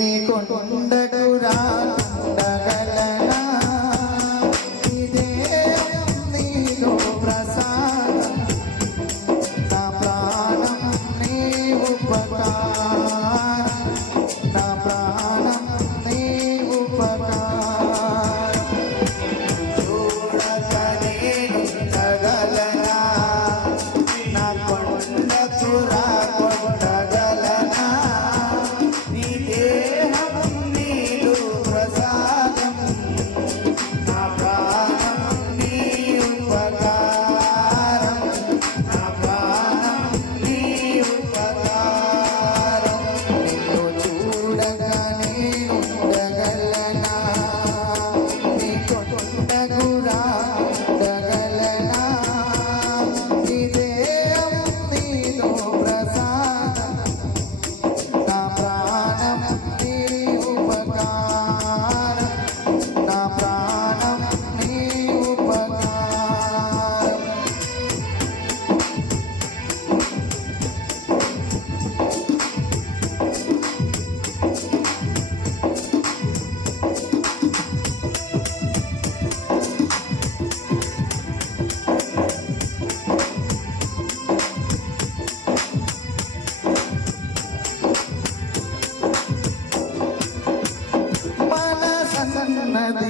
నీ కొండకు రాగలనా ఇదే నీలో ప్రసాదం నా ప్రాణం నీ ఉపకారం నా ప్రాణం నీ ఉపకారం చూడక నేను ఉండగలనా నా కొండకు రాగలనా నీ దేహం నీలో ప్రసాదం నా ప్రాణం నీ ఉపకారం నా ప్రాణం నీ ఉపకారం నిన్ను చూడగా నేను ఉండగలనా నీ కొండకు రాగలనా నీ దేహం నీలో ప్రసాదం నా ప్రాణం నీ ఉపకారం నా ప్రాణం నీ ఉపకారం మనసన్నది